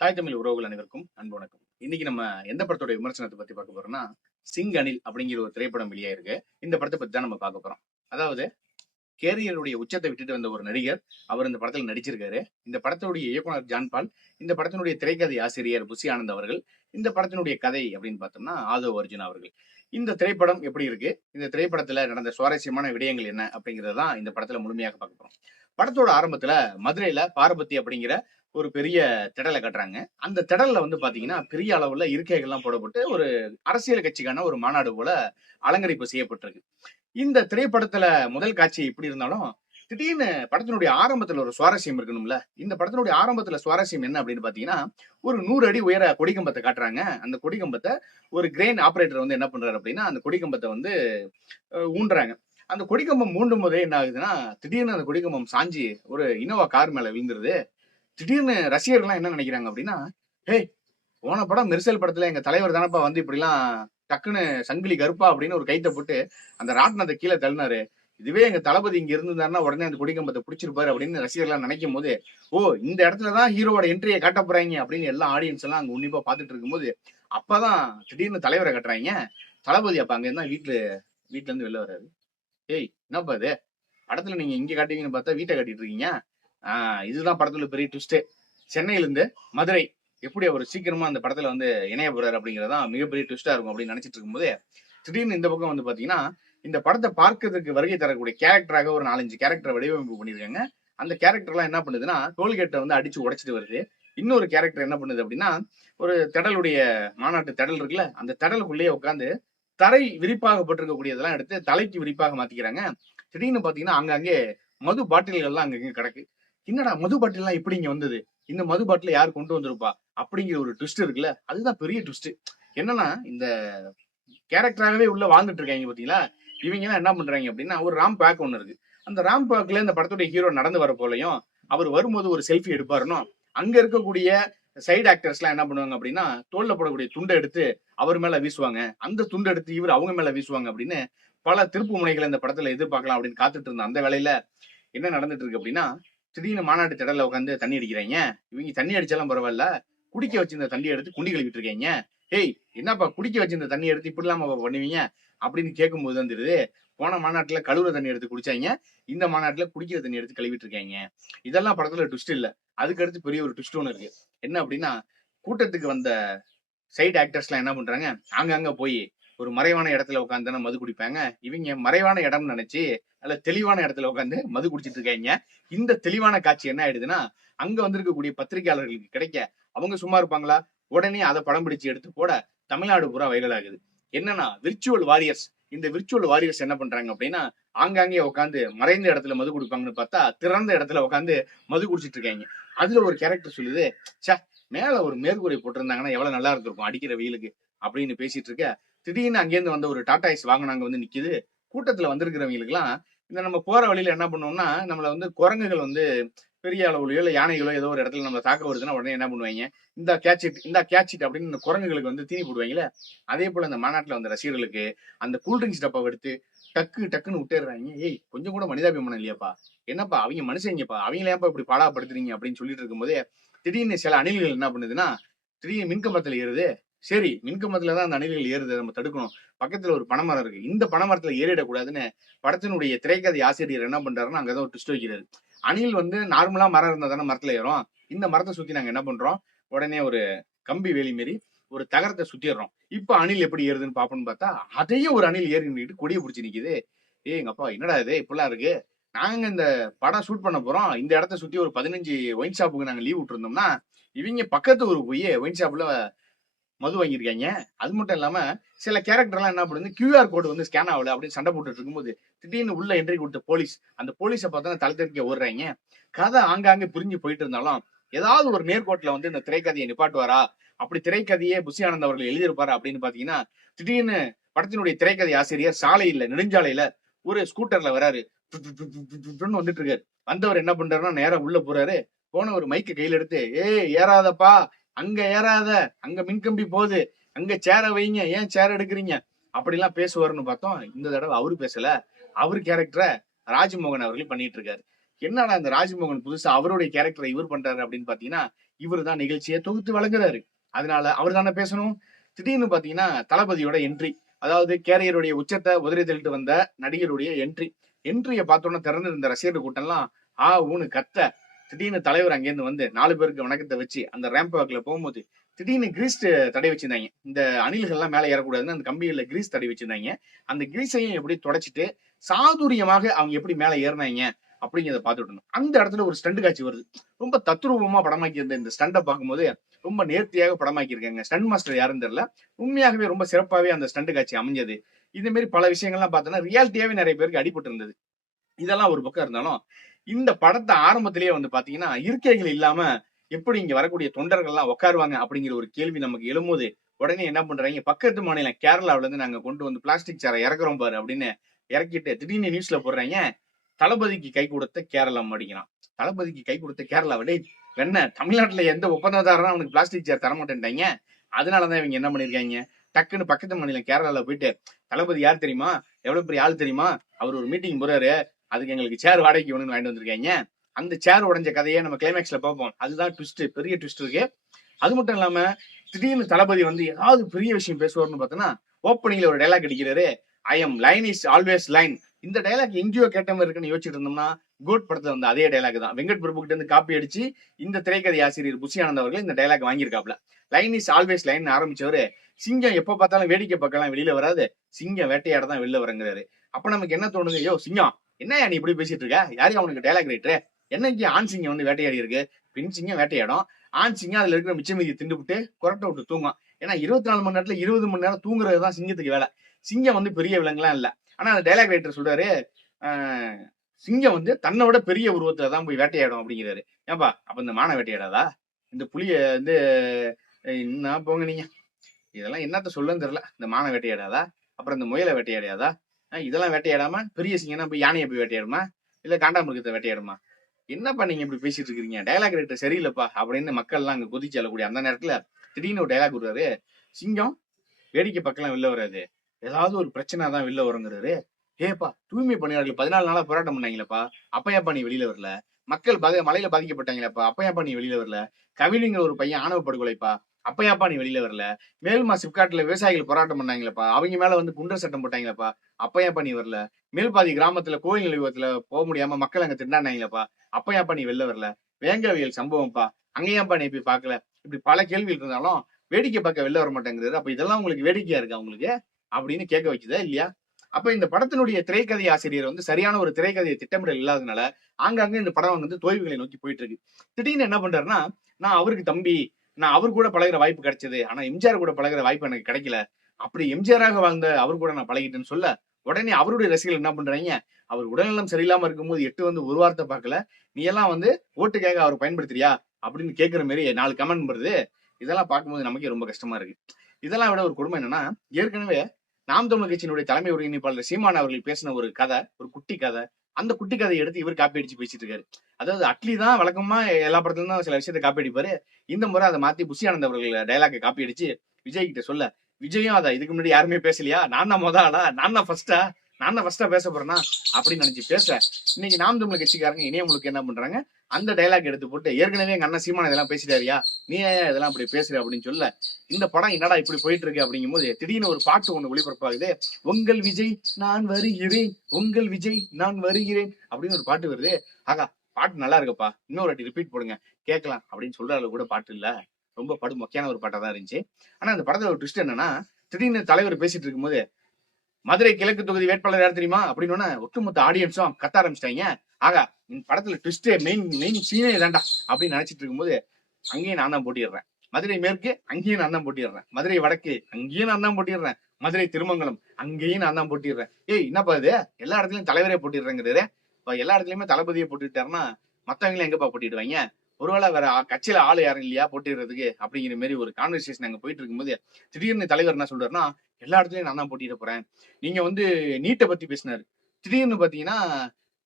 தாய் தமிழ் உறவுகள் அனைவருக்கும் அன்பு வணக்கம். இன்னைக்கு நம்ம எந்த படத்தோட விமர்சனத்தை பத்தி பார்க்க போறோம்னா சிங் அணில் அப்படிங்கிற ஒரு திரைப்படம் வெளியாயிருக்கு. இந்த படத்தை பத்தி தான் நம்ம பார்க்க போறோம். அதாவது கேரியருடைய உச்சத்தை விட்டுட்டு வந்த ஒரு நடிகர் அவர் இந்த படத்துல நடிச்சிருக்காரு. இந்த படத்தினுடைய இயக்குனர் ஜான்பால் இந்த படத்தினுடைய திரைக்கதை ஆசிரியர் புசி ஆனந்த் அவர்கள் இந்த படத்தினுடைய கதை அப்படின்னு பார்த்தோம்னா ஆதோ அர்ஜுன் அவர்கள். இந்த திரைப்படம் எப்படி இருக்கு? இந்த திரைப்படத்துல நடந்த சுவாரஸ்யமான விடயங்கள் என்ன அப்படிங்கறதான் இந்த படத்துல முழுமையாக பார்க்க போறோம். படத்தோட ஆரம்பத்துல மதுரையில பார்வதி அப்படிங்கிற ஒரு பெரிய திடலை கட்டுறாங்க. அந்த திடல்ல வந்து பாத்தீங்கன்னா பெரிய அளவுல இருக்கைகள்லாம் போடப்பட்டு ஒரு அரசியல் கட்சிக்கான ஒரு மாநாடு போல அலங்கரிப்பு செய்யப்பட்டிருக்கு. இந்த திரைப்படத்துல முதல் காட்சி இப்படி இருந்தாலும் திடீர்னு படத்தினுடைய ஆரம்பத்துல ஒரு சுவாரஸ்யம் இருக்கணும்ல. இந்த படத்தினுடைய ஆரம்பத்துல சுவாரஸ்யம் என்ன அப்படின்னு பாத்தீங்கன்னா ஒரு நூறு அடி உயர கொடிக்கம்பத்தை காட்டுறாங்க. அந்த கொடிக்கம்பத்தை ஒரு கிரெயின் ஆபரேட்டர் வந்து என்ன பண்றாரு அப்படின்னா அந்த கொடிக்கம்பத்தை வந்து ஊன்றாங்க. அந்த கொடிக்கம்பம் மூண்டும் போதே என்ன ஆகுதுன்னா திடீர்னு அந்த கொடிக்கம்பம் சாஞ்சி ஒரு இனோவா கார் மேல விழுந்துருது. திடீர்னு ரசிகர்கள்லாம் என்ன நினைக்கிறாங்க அப்படின்னா ஹே போன படம் மெர்சல் படத்துல எங்க தலைவர் தானப்பா வந்து இப்படிலாம் டக்குன்னு சங்கிலி கருப்பா அப்படின்னு ஒரு கைத்தை போட்டு அந்த ராட்டினத்தை கீழே தள்ளினாரு. இதுவே எங்க தளபதி இங்க இருந்திருந்தாருன்னா உடனே அந்த கொடிக்கம்பத்தை பிடிச்சிருப்பாரு அப்படின்னு ரசிகர்லாம் நினைக்கும் போது ஓ இந்த இடத்துலதான் ஹீரோவோட என்ட்ரியை காட்ட போறாங்க அப்படின்னு எல்லா ஆடியன்ஸ் எல்லாம் அங்க உன்னிப்பா பாத்துட்டு இருக்கும்போது அப்பதான் திடீர்னு தலைவரை கட்டுறாங்க தளபதி அப்ப அங்க இருந்தா வீட்டுல வீட்டுல இருந்து வெளில வராது ஏய் என்னப்பா இது? படத்துல நீங்க இங்க காட்டுவீங்கன்னு பார்த்தா வீட்டை கட்டிட்டு இருக்கீங்க? ஆஹ் இதுதான் படத்துல பெரிய ட்விஸ்டே சென்னையில இருந்து மதுரை. எப்படி அவர் சீக்கிரமா அந்த படத்துல வந்து இணைய போறாரு அப்படிங்கறதான் மிகப்பெரிய ட்விஸ்டா இருக்கும் அப்படின்னு நினைச்சிட்டு இருக்கும்போது திடீர்னு இந்த பக்கம் வந்து பாத்தீங்கன்னா இந்த படத்தை பார்க்கறதுக்கு வருகை தரக்கூடிய கேரக்டராக ஒரு நாலஞ்சு கேரக்டரை வடிவமைப்பு பண்ணிருக்காங்க அந்த கேரக்டர்லாம் என்ன பண்ணுதுன்னா டோல்கேட்டை வந்து அடிச்சு உடைச்சிட்டு வருது. இன்னொரு கேரக்டர் என்ன பண்ணுது அப்படின்னா ஒரு திடலுடைய மாநாட்டு திடல் இருக்குல்ல அந்த திடலுக்குள்ளேயே உட்காந்து தரை விரிப்பாகப்பட்டிருக்கக்கூடியதெல்லாம் எடுத்து தலைக்கு விரிப்பாக மாத்திக்கிறாங்க. திடீர்னு பாத்தீங்கன்னா அங்கங்கே மது பாட்டில்கள்லாம் அங்கங்க கிடக்கு. என்னடா மது பாட்டில்லாம் இப்படி இங்க வந்தது? இந்த மது பாட்டில யார் கொண்டு வந்திருப்பா? அப்படிங்கிற ஒரு ட்விஸ்ட் இருக்குல்ல? அதுதான் பெரிய ட்விஸ்ட் என்னன்னா இந்த கேரக்டராகவே உள்ள வாழ்ந்துட்டு இருக்காங்க பாத்தீங்களா? இவங்க எல்லாம் என்ன பண்றாங்க அப்படின்னா ஒரு ராம் பேக் ஒண்ணு இருக்கு. அந்த ராம் பேக்ல இந்த படத்துடைய ஹீரோ நடந்து வர போலயும் அவர் வரும்போது ஒரு செல்ஃபி எடுப்பாருனோ அங்க இருக்கக்கூடிய சைடு ஆக்டர்ஸ் எல்லாம் என்ன பண்ணுவாங்க அப்படின்னா தோல்ல போடக்கூடிய துண்டை எடுத்து அவர் மேல வீசுவாங்க. அந்த துண்டை எடுத்து இவர் அவங்க மேல வீசுவாங்க அப்படின்னு பல திருப்பு முனைகளை இந்த படத்துல எதிர்பார்க்கலாம் அப்படின்னு காத்துட்டு இருந்த அந்த வேலையில என்ன நடந்துட்டு இருக்கு அப்படின்னா திடீர்னு மாநாட்டு திடல்ல உட்காந்து தண்ணி அடிக்கிறாங்க. இவங்க தண்ணி அடிச்சாலும் பரவாயில்ல. குடிக்க வச்சிருந்த தண்ணி எடுத்து குண்டி கழுவிட்டு இருக்கீங்க ஏய் என்னப்பா குடிக்க வச்சிருந்த தண்ணி எடுத்து இப்படி இல்லாம பண்ணுவீங்க? அப்படின்னு கேட்கும்போது தான் தெரியுது போன மாநாட்டுல கழுவுற தண்ணி எடுத்து குடிச்சாங்க. இந்த மாநாட்டுல குடிக்கிற தண்ணி எடுத்து கழுவிட்டு இருக்காங்க இதெல்லாம் படத்துல ட்விஸ்ட் இல்ல. அதுக்கு அடுத்து பெரிய ஒரு ட்விஸ்ட் ஒன்று இருக்கு. என்ன அப்படின்னா கூட்டத்துக்கு வந்த சைடு ஆக்டர்ஸ்லாம் என்ன பண்றாங்க அங்கங்க போய் ஒரு மறைவான இடத்துல உட்காந்து மது குடிப்பாங்க. இவங்க மறைவான இடம்னு நினைச்சு நல்ல தெளிவான இடத்துல உட்காந்து மது குடிச்சிட்டு இருக்காங்க. இந்த தெளிவான காட்சி என்ன ஆயிடுதுன்னா அங்க வந்திருக்கக்கூடிய பத்திரிகையாளர்களுக்கு கிடைக்க அவங்க சும்மா இருப்பாங்களா? உடனே அதை படம் பிடிச்சு எடுத்து போட தமிழ்நாடு பூரா வைரல் ஆகுது. என்னன்னா விர்ச்சுவல் வாரியர்ஸ் இந்த விர்ச்சுவல் வாரியர்ஸ் என்ன பண்றாங்க அப்படின்னா ஆங்காங்கே உட்காந்து மறைந்த இடத்துல மது குடிப்பாங்கன்னு பார்த்தா திறந்த இடத்துல உட்காந்து மது குடிச்சிட்டு இருக்காங்க. அதுல ஒரு கேரக்டர் சொல்லுது சே மேல ஒரு மேற்கூரை போட்டிருந்தாங்கன்னா எவ்வளவு நல்லா இருந்திருக்கும் அடிக்கிற வெயிலுக்கு அப்படின்னு பேசிட்டு இருக்க திடீர்னு அங்கேருந்து வந்த ஒரு டாடா ஐஸ் வாங்கினாங்க வந்து நிக்குது. கூட்டத்துல வந்திருக்கிறவங்களுக்குலாம் இந்த நம்ம போற வழியில என்ன பண்ணுவோம்னா நம்மள வந்து குரங்குகள் வந்து பெரிய அளவுலையோ இல்லை யானைகளோ ஏதோ ஒரு இடத்துல நம்ம தாக்க வருதுன்னா உடனே என்ன பண்ணுவாங்க? இந்த கேட்சிட் இந்த கேட்சிட் அப்படின்னு இந்த குரங்குகளுக்கு வந்து தீனி போடுவாங்கல்ல அதே போல அந்த மாநாட்டுல வந்த ரசிகர்களுக்கு அந்த கூல்ட்ரிங்க்ஸ் டப்பாவை எடுத்து டக்கு டக்குன்னு விட்டுடுறாங்க. ஏய் கொஞ்சம் கூட மனிதாபிமானம் இல்லையாப்பா? என்னப்பா அவங்க மனுஷங்கப்பா? அவங்கள ஏன்ப்பா இப்படி பாடாப்படுத்துறீங்க அப்படின்னு சொல்லிட்டு இருக்கும்போதே திடீர்னு சில அணில்கள் என்ன பண்ணுதுன்னா திடீர்னு மின்கம்பத்தில் ஏறுது. சரி மின்கம்பத்துல தான் அந்த அணில்கள் ஏறுது நம்ம தடுக்கணும். பக்கத்துல ஒரு பனைமரம் இருக்கு. இந்த பனைமரத்துல ஏறிடக்கூடாதுன்னு படத்தினுடைய திரைக்கதை ஆசிரியர் என்ன பண்றாருன்னா அங்கதான் ஒரு ட்விஸ்ட் வைக்கிறாரு. அணில் வந்து நார்மலா மரம் இருந்தா தானே மரத்துல ஏறும். இந்த மரத்தை சுத்தி நாங்க என்ன பண்றோம்? உடனே ஒரு கம்பி வேலி மாரி ஒரு தகரத்தை சுத்திடுறோம். இப்ப அணில் எப்படி ஏறுதுன்னு பாப்போம்னு பார்த்தா அதையும் ஒரு அணில் ஏறி நின்னுட்டு கொடியை பிடிச்சி நிக்குது. ஏய் எங்க அப்பா என்னடா இது? இப்படிலாம் இருக்கு. நாங்க இந்த படம் ஷூட் பண்ண போறோம். இந்த இடத்த சுத்தி ஒரு பதினஞ்சு ஒயின் ஷாப்புக்கு நாங்க லீவ் விட்டுருந்தோம்னா இவங்க பக்கத்து ஊருக்கு போய் ஒயின் ஷாப்ல மது வாங்கியிருக்காங்க. அது மட்டும் இல்லாம சில கேரக்டர்லாம் என்ன பண்ணுது? கியூஆர் கோடு வந்து ஸ்கேன் ஆகல அப்படின்னு சண்டை போட்டுட்டு இருக்கும்போது திடீர்னு உள்ள என்ட்ரி கொடுத்த போலீஸ் அந்த போலீஸை பார்த்தா தலை தெறிக்க ஓடுறாங்க. கதை ஆங்காங்கே புரிஞ்சு போயிட்டு இருந்தாலும் ஏதாவது ஒரு நேர்கோட்டில் வந்து இந்த திரைக்கதையை நிப்பாட்டுவாரா? அப்படி திரைக்கதையே புசி ஆனந்த் அவர்கள் எழுதியிருப்பாரு அப்படின்னு பாத்தீங்கன்னா திடீர்னு படத்தினுடைய திரைக்கதை ஆசிரியர் சாலையில நெடுஞ்சாலையில ஒரு ஸ்கூட்டர்ல வராரு. வந்துட்டு இருக்காரு. வந்தவர் என்ன பண்றாருன்னா நேரா உள்ள போறாரு. போன ஒரு மைக்க கையில எடுத்து ஏய் ஏறாதப்பா. அங்க ஏறாத அங்க மின்கம்பி போகுது அங்க சேர வைங்க ஏன் சேர் எடுக்கிறீங்க? அப்படிலாம் பேசுவாருன்னு பார்த்தோம். இந்த தடவை அவரு பேசல. அவர் கேரக்டரை ராஜ்மோகன் அவர்கள் பண்ணிட்டு இருக்காரு. என்னடா அந்த ராஜ்மோகன் புதுசா அவருடைய கேரக்டரை இவர் பண்றாரு அப்படின்னு பாத்தீங்கன்னா இவரு தான் நிகழ்ச்சியை தொகுத்து வழங்குறாரு. அதனால அவர் தானே பேசணும்? திடீர்னு பாத்தீங்கன்னா தளபதியோட என்ட்ரி அதாவது கேரியருடைய உச்சத்தை உதறி தள்ளிட்டு வந்த நடிகருடைய என்ட்ரி என்ட்ரியை பார்த்தோன்னே திறந்து இருந்த ரசிகர் கூட்டம்லாம் ஆ ஊனு கத்த திடீர்னு தலைவர் அங்கேருந்து வந்து நாலு பேருக்கு வணக்கத்தை வச்சு அந்த ரேம்ப் வாக்கில் போகும்போது திடீர்னு கிரீஸ் தடை வச்சிருந்தாங்க. இந்த அணில்கள்லாம் மேலே ஏறக்கூடாதுன்னு அந்த கம்பிகளில் கிரீஸ் தடை வச்சிருந்தாங்க. அந்த கிரீஸையும் எப்படி தொடச்சிட்டு சாதுரியமாக அவங்க எப்படி மேலே ஏறினாங்க அப்படிங்கிறத பார்த்துட்டு இருந்தோம். அந்த இடத்துல ஒரு ஸ்டண்ட் காட்சி வருது. ரொம்ப தத்ரூபமா படமாக்கி இருந்த இந்த ஸ்டண்டை பார்க்கும்போது ரொம்ப நேர்த்தியாக படமாக்கி இருக்காங்க ஸ்டண்ட் மாஸ்டர் யாருன்னு தெரியல. உண்மையாகவே ரொம்ப சிறப்பாகவே அந்த ஸ்டண்ட் காட்சி அமைஞ்சது. இதே மாதிரி பல விஷயங்கள்லாம் பார்த்தோன்னா ரியாலிட்டியாவே நிறைய பேருக்கு அடிபட்டு இருந்தது இதெல்லாம் ஒரு பக்கம் இருந்தாலும் இந்த படத்தை ஆரம்பத்திலேயே வந்து பாத்தீங்கன்னா இருக்கைகள் இல்லாம எப்படி இங்க வரக்கூடிய தொண்டர்கள்லாம் உட்காருவாங்க அப்படிங்கிற ஒரு கேள்வி நமக்கு எழும்போது உடனே என்ன பண்றாங்க? பக்கத்து மாநிலம் கேரளாவில இருந்து நாங்க கொண்டு வந்து பிளாஸ்டிக் சேரை இறக்குறோம் பாரு அப்படின்னு இறக்கிட்டு திடீர்னு நியூஸ்ல போடுறாங்க. தளபதிக்கு கை கொடுத்த கேரளம் அடிக்கிறான் தளபதிக்கு கை கொடுத்த கேரளா விட என்ன தமிழ்நாட்டுல எந்த ஒப்பந்ததாரரும் அவனுக்கு பிளாஸ்டிக் சேர் தரமாட்டேன்ட்டாங்க. அதனாலதான் இவங்க என்ன பண்ணிருக்காங்க டக்குன்னு பக்கத்து மாநிலம் கேரளால போயிட்டு தளபதி யார் தெரியுமா? எவ்வளவு பெரிய ஆள் தெரியுமா? அவர் ஒரு மீட்டிங் போறாரு. அதுக்கு எங்களுக்கு சேர் வாடகைக்கு ஒன்று வாங்கிட்டு வந்திருக்காங்க. அந்த சேர் உடைஞ்ச கதையை நம்ம கிளைமேக்ஸ்ல பார்ப்போம். அதுதான் ட்விஸ்ட் பெரிய ட்விஸ்ட் இருக்கு. அது மட்டும் இல்லாம திடீர்னு தளபதி வந்து ஏதாவது பெரிய விஷயம் பேசுவார்னு பார்த்தோன்னா ஓப்பனிங்ல ஒரு டைலாக் அடிக்கிறாரு. I am lion is always lion இந்த டைலாக் எங்கேயோ கேட்ட மாதிரி இருக்குன்னு யோசிச்சுட்டு இருந்தோம்னா கோட் படத்துல வந்து அதே டைலாக் தான். வெங்கட் பிரபு கிட்ட இருந்து காப்பி அடிச்சு இந்த திரைக்கதை ஆசிரியர் புஷியானந்த் அவர்கள் இந்த டைலாக் வாங்கியிருக்காப்ல லைன் இஸ் ஆல்வேஸ் லைன் ஆரம்பிச்சவரு சிங்கம் எப்ப பார்த்தாலும் வேடிக்கை பக்கம் வெளியில வராது. சிங்கம் வேட்டையாட தான் வெளில வரங்கிறாரு. அப்ப நமக்கு என்ன தோணுது? ஐயோ சிங்கம் என்னையா நீ இப்படி பேசிட்டு இருக்க? யாரையும் அவனுக்கு டைலாக் ரைட்டர் என்னைக்கு ஆண் சிங்கம் வந்து வேட்டையாடி இருக்கு? பெண் சிங்கம் வேட்டையாடும். ஆண் சிங்கம் அதுல இருக்கிற மிச்ச மீதி திண்டுபிட்டு குரட்டை விட்டு தூங்கும். ஏன்னா இருபத்தி நாலு மணி நேரத்துல இருபது மணி நேரம் தூங்குறது தான் சிங்கத்துக்கு வேலை. சிங்கம் வந்து பெரிய விலங்குலாம் இல்லை. ஆனா அந்த டைலாக் ரைட்டர் சொல்றாரு சிங்கம் வந்து தன்னோட பெரிய உருவத்துல தான் போய் வேட்டையாடும் அப்படிங்கிறாரு. ஏன்பா அப்ப இந்த மான வேட்டையாடாதா? இந்த புளிய வந்து என்ன போங்க நீங்க? இதெல்லாம் என்னத்த சொல்லுன்னு தெரியல. இந்த மான வேட்டையாடாதா? அப்புறம் இந்த முயலை வேட்டையாடியாதா? இதெல்லாம் வேட்டையாடாம? பெரிய சிங்கம்னா போய் யானையை போய் வேட்டையாடுமா? இல்ல காண்டாமிருகத்தை வேட்டையாடுமா? என்னப்பா நீங்க இப்படி பேசிட்டு இருக்கீங்க? டைலாக் ரைட்டர் சரியில்லைப்பா அப்படின்னு மக்கள் எல்லாம் அங்க குதிச்சு அழக்கூடிய அந்த நேரத்துல திடீர்னு ஒரு டைலாக் விடுறாரு சிங்கம் வேடிக்கை பக்கம் வெளில வராது. ஏதாவது ஒரு பிரச்சனை தான் வெளில வருங்கிறாரு. ஏப்பா தூய்மை பணியாளர்கள் பதினாலு நாளா போராட்டம் பண்ணாங்களேப்பா? அப்பையாப்பா நீ வெளியில வரல? மக்கள் பாதி மலையில பாதிக்கப்பட்டாங்களேப்பா? அப்ப நீ வெளியில வரல? கவிலிங்கிற ஒரு பையன் ஆணவ படுகொலைப்பா அப்ப ஏப்பா நீ வெளியில வரல? மேல்மா சிப்காட்ல விவசாயிகள் போராட்டம் பண்ணாங்களப்பா? அவங்க மேல வந்து குண்டர் சட்டம் போட்டாங்களப்பா? அப்ப ஏப்பா நீ வரல? மேல்பாதி கிராமத்துல கோயில் நிலையத்துல போக முடியாம மக்கள் அங்க திண்டாண்டாங்களேப்பா அப்ப ஏப்பா நீ வெளில வரல? வேங்கவியல் சம்பவம்ப்பா. அங்கேயாப்பா நீ போய் பார்க்கல? இப்படி பல கேள்விகள் இருந்தாலும் வேடிக்கை பார்க்க வெளில வர மாட்டேங்கிறது அப்ப இதெல்லாம் உங்களுக்கு வேடிக்கையா இருக்கா உங்களுக்கு? அப்படின்னு கேட்க வைக்குதா இல்லையா? அப்ப இந்த படத்தினுடைய திரைக்கதை ஆசிரியர் வந்து சரியான ஒரு திரைக்கதையை திட்டமிடல் இல்லாதனால ஆங்காங்க இந்த படம் வந்து தோல்விகளை நோக்கி போயிட்டு இருக்கு. திடீர்னு என்ன பண்றாருன்னா நான் அவருக்கு தம்பி நான் அவர் கூட பழகுற வாய்ப்பு கிடைச்சது. ஆனா எம்ஜிஆர் கூட பழகுற வாய்ப்பு எனக்கு கிடைக்கல. அப்படி எம்ஜிஆராக வாழ்ந்த அவர் கூட நான் பழகிட்டேன்னு சொல்ல உடனே அவருடைய ரசிகர்கள் என்ன பண்றாங்க? அவர் உடல்நலம் சரியில்லாம இருக்கும்போது எட்டு வந்து ஒரு வார்த்தை பார்க்கல. நீ எல்லாம் வந்து ஓட்டுக்காக அவர் பயன்படுத்துறியா? அப்படின்னு கேட்கிற மாதிரி நாலு கமெண்ட் வருது. இதெல்லாம் பார்க்கும்போது நமக்கே ரொம்ப கஷ்டமா இருக்கு. இதெல்லாம் விட ஒரு கொடுமை என்னன்னா ஏற்கனவே நாம் தமிழ் கட்சியினுடைய தலைமை ஒருங்கிணைப்பாளர் சீமான் அவர்கள் பேசின ஒரு கதை ஒரு குட்டி கதை. அந்த குட்டி கதையை எடுத்து இவர் காப்பி அடிச்சு பேசிட்டு இருக்காரு. அதாவது அட்லி தான் வழக்கமா எல்லா படத்துலயும் தான் சில விஷயத்தை காப்பி அடிப்பாரு. இந்த முறை அதை மாத்தி புஷி ஆனந்த் அவர்கள் டைலாக்கை காப்பி அடிச்சு விஜய் கிட்ட சொல்ல விஜயும் அதை இதுக்கு முன்னாடி யாருமே பேசலையா? நான் தான் மொத ஆளா? நான் தான் ஃபர்ஸ்டா நான் தான் ஃபர்ஸ்டா பேச போறேன்னா அப்படின்னு நினைச்சு பேச இன்னைக்கு நாம் தமிழ் கட்சிக்காரங்க இணையவங்களுக்கு என்ன பண்றாங்க? அந்த டைலாக் எடுத்து போட்டு ஏற்கனவே எங்க அண்ணன் சீமான இதெல்லாம் பேசிட்டாரியா? நீ ஏன் இதெல்லாம் அப்படி பேசுற அப்படின்னு சொல்ல இந்த படம் என்னடா இப்படி போயிட்டு இருக்கு அப்படிங்கும் போது திடீர்னு ஒரு பாட்டு ஒண்ணு ஒளிபரப்பாகுது. உங்கள் விஜய் நான் வருகிறேன். உங்கள் விஜய் நான் வருகிறேன். அப்படின்னு ஒரு பாட்டு வருது. ஆகா பாட்டு நல்லா இருக்குப்பா இன்னொரு வாட்டி ரிப்பீட் போடுங்க. கேட்கலாம். அப்படின்னு சொல்ற அளவு கூட பாட்டு இல்ல. ரொம்ப படு மொக்கையான ஒரு பாட்டா தான் இருந்துச்சு. ஆனா அந்த படத்துல ஒரு ட்விஸ்ட் என்னன்னா திடீர்னு தலைவர் பேசிட்டு இருக்கும்போது மதுரை கிழக்கு தொகுதி வேட்பாளர் யார் தெரியுமா? அப்படின்னு ஒட்டுமொத்த ஆடியன்ஸும் கத்த ஆரம்பிச்சிட்டாங்க. ஆகா இந்த படத்துல ட்விஸ்டே மெயின் மெயின் சீனே இதாண்டா அப்படின்னு நினைச்சிட்டு இருக்கும்போது அங்கேயும் நான் தான் போட்டிடுறேன். மதுரை மேற்கு அங்கேயும் நான் தான் போட்டிடுறேன். மதுரை வடக்கு அங்கேயும் நான் தான் போட்டிடுறேன். மதுரை திருமங்கலம் அங்கேயும் நான் தான் போட்டிடுறேன். ஏய் என்னப்பா இது? எல்லா இடத்துலயும் தலைவரே போட்டிடுறேங்கிறது. இப்ப எல்லா இடத்துலயுமே தளபதியை போட்டுட்டாருன்னா மத்தவங்களும் எங்கப்பா போட்டிடுவாங்க? ஒருவேளை வேற கட்சியில ஆளு யாரும் இல்லையா போட்டிடுறதுக்கு அப்படிங்கிற மாதிரி ஒரு கான்வர்சேஷன் அங்க போயிட்டு இருக்கும்போது திடீர்னு தலைவர் என்ன சொல்றாருன்னா எல்லா இடத்துலயும் நான் தான் போட்டியிட போறேன். நீங்க வந்து நீட்டை பத்தி பேசினாரு. திடீர்னு பாத்தீங்கன்னா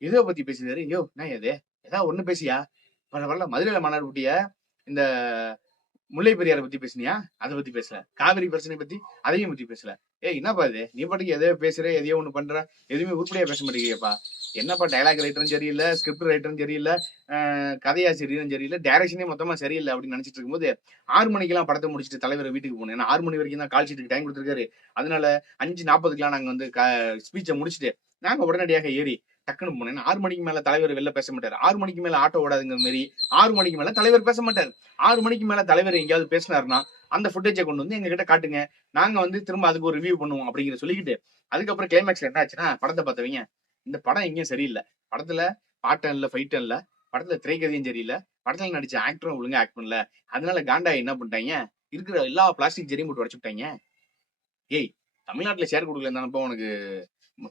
இதை பத்தி பேசினாரு. ஐயோ என்ன இது? ஏதாவது ஒண்ணு பேசியா? பரவாயில்ல மதுரையில மாநாடு போட்டிய? இந்த முல்லை பெரியாரை பத்தி பேசுனியா? அதை பத்தி பேசல. காவிரி பிரச்சனை பத்தி அதையும் பத்தி பேசல. ஏய் என்னப்பா இது? நீ பாட்டுக்கு எதையோ பேசுற எதையோ ஒண்ணு பண்ற எதுவுமே உருப்படியா பேச மாட்டேங்கிறியப்பா. என்னப்பா டைலாக் ரைட்டரும் சரியில்லை ஸ்கிரிப்ட் ரைட்டரும் சரியில்லை அஹ் கதையாசிரியரும் சரியில்லை டைரக்ஷனே மொத்தமா சரியில்லை அப்படின்னு நினைச்சிட்டு இருக்கும்போது ஆறு மணிக்கெல்லாம் படத்தை முடிச்சுட்டு தலைவர் வீட்டுக்கு போனேன். ஏன்னா ஆறு மணி வரைக்கும் தான் கால் ஷீட்டுக்கு டைம் கொடுத்துருக்காரு. அதனால அஞ்சு நாற்பதுக்கெல்லாம் நாங்க வந்து ஸ்பீச்சை முடிச்சுட்டு நாங்க உடனடியாக ஏறி டக்குன்னு போனேன். ஆறு மணிக்கு மேல தலைவர் வெளில பேச மாட்டார். ஆறு மணிக்கு மேல ஆட்டோ ஓடாதுங்கிற மாதிரி ஆறு மணிக்கு மேல தலைவர் பேச மாட்டார். ஆறு மணிக்கு மேல தலைவர் எங்கேயாவது பேசினாருன்னா அந்த ஃபுட்டேஜை கொண்டு வந்து எங்ககிட்ட காட்டுங்க. நாங்க வந்து திரும்ப அதுக்கு ஒரு ரிவ்யூ பண்ணுவோம் அப்படிங்கிற சொல்லிக்கிட்டு அதுக்கப்புறம் கிளைமேக்ஸ்ல என்ன ஆச்சுன்னா படத்தை பார்த்தவங்க இந்த படம் எங்கேயும் சரியில்லை. படத்துல பாட்டம் இல்லை ஃபைட்டன் இல்லை படத்துல திரைக்கதையும் சரியில்லை. படத்துல நடிச்ச ஆக்டரும் ஒழுங்கா ஆக்ட் பண்ணல. அதனால காண்டா என்ன பண்ணிட்டாங்க? இருக்கிற எல்லா பிளாஸ்டிக் ஜெரியும் போட்டு உடச்சுட்டாங்க ஏய் தமிழ்நாட்டில் ஷேர் கொடுக்கல தானப்பா உனக்கு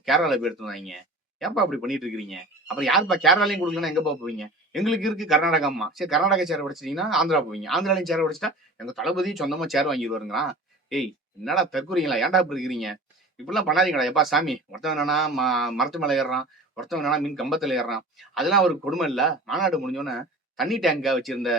கேரளால போய் எடுத்துருந்தாங்க ஏன்பா அப்படி பண்ணிட்டு இருக்கிறீங்க? அப்புறம் யாருப்பா கேரளாலையும் கொடுக்கலன்னா எங்கப்பா போவீங்க? எங்களுக்கு இருக்கு கர்நாடகாமா சரி கர்நாடகா சேர் உடைச்சிட்டீங்கன்னா ஆந்திரா போவீங்க. ஆந்திராலையும் சேர் உடைச்சிட்டா எங்க தளபதி சொந்தமா சேர் வாங்கிடுவாருங்கிறான் ஏய் என்னடா தற்கூறீங்களா ஏன்டா இப்படி இருக்கிறீங்க? இப்படிலாம் பண்ணாதீங்கடா. எப்பா சாமி ஒருத்தன் என்னன்னா ம- மரத்து மேலே ஏறுறான். ஒருத்தன் என்னன்னா மின் கம்பத்தில் ஏறுறான். அதெல்லாம் அவருக்கு கொடுமை இல்லை. மாநாடு முடிஞ்சோன்னே தண்ணி டேங்கை வச்சிருந்த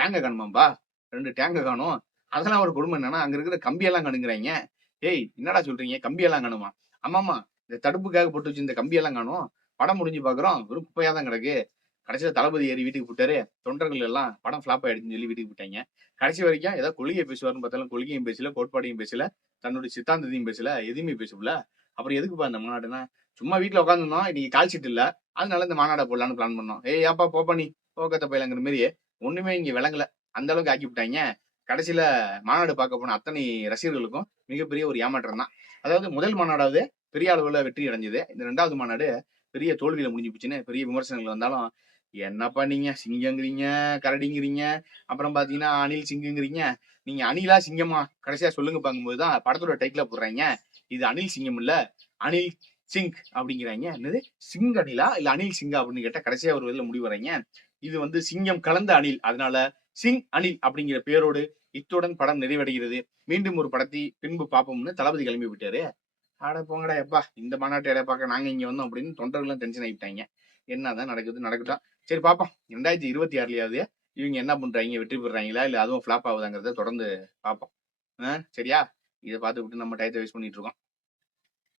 டேங்கை காணுமாம்பா? ரெண்டு டேங்கை காணும். அதெல்லாம் ஒரு கொடுமை என்னன்னா அங்க இருக்கிற கம்பியெல்லாம் கணுங்கிறாங்க ஏய் என்னடா சொல்றீங்க? கம்பியெல்லாம் காணுமா? ஆமாமா இந்த தடுப்புக்காக போட்டு வச்சு இந்த கம்பியெல்லாம் காணும். படம் முடிஞ்சு பாக்குறோம். வெறும் குப்பையா தான் கிடக்கு. கடைசியில தளபதி ஏறி வீட்டுக்கு போட்டாரு தொண்டர்கள் எல்லாம் படம் ஃபிளாப் ஆயிடுச்சுன்னு சொல்லி வீட்டுக்கு போட்டாங்க கடைசி வரைக்கும் ஏதோ கொள்கையை பேசுவாருன்னு பார்த்தாலும் கொள்கையும் பேசல கோட்பாடையும் பேசல. தன்னுடைய சித்தாந்தத்தையும் பேசல எதுவுமே பேசல அப்புறம் எதுக்குப்பா இந்த மாநாடுனா? சும்மா வீட்டுல உட்காந்துருந்தோம் இன்னைக்கு கால் ஷீட் இல்ல. அதனால இந்த மாநாடை போடலான்னு பிளான் பண்ணோம். ஏய் அப்பா போப்பா நீ? போக்கத்தை போயிலங்கிற மாதிரி ஒண்ணுமே இங்க விளங்கல. அந்த அளவுக்கு ஆக்கி விட்டாங்க. கடைசியில மாநாடு பார்க்க போன அத்தனை ரசிகர்களுக்கும் மிகப்பெரிய ஒரு ஏமாற்றம் தான். அதாவது முதல் மாநாடாவது பெரிய அளவுல வெற்றி அடைஞ்சது. இந்த ரெண்டாவது மாநாடு பெரிய தோல்வியில முடிஞ்சு போச்சுன்னு பெரிய விமர்சனங்கள் வந்தாலும் என்னப்பா நீங்க? சிங்கங்கிறீங்க கரடிங்கிறீங்க அப்புறம் பாத்தீங்கன்னா அணில் சிங்குங்கிறீங்க நீங்க அணிலா சிங்கமா கடைசியா சொல்லுங்க பார்க்கும்போது தான் படத்தோட டைட்டில போடுறாங்க. இது அணில் சிங்கம் இல்ல அணில் சிங் அப்படிங்கிறாங்க. என்னது? சிங் அணிலா இல்ல அணில் சிங்கா அப்படின்னு கேட்டா கடைசியா ஒரு இதில் முடிவு வர்றாங்க. இது வந்து சிங்கம் கலந்த அணில். அதனால சிங் அணில் அப்படிங்கிற பேரோடு இத்துடன் படம் நிறைவடைகிறது. மீண்டும் ஒரு படத்தை பின்பு பார்ப்போம்னு தளபதி கிளம்பி விட்டாரு ஆட போங்கடா எப்பா இந்த மாநாட்டை பார்க்க நாங்க இங்க வந்தோம் அப்படின்னு தொண்டர்களும் டென்ஷன் ஆகிட்டாங்க. என்னதான் நடக்குது நடக்கட்டும். சரி பாப்போம் ரெண்டாயிரத்தி இருபத்தி ஆறுலயாவது இவங்க என்ன பண்ணுறாங்க வெற்றி பெறாங்களா? இல்லை அதுவும் ஃப்ளாப் ஆகுதாங்கிறத தொடர்ந்து பார்ப்போம். ஆ, சரியா? இதை பார்த்துக்கிட்டு நம்ம டயத்தை வேஸ்ட் பண்ணிட்டு இருக்கோம்.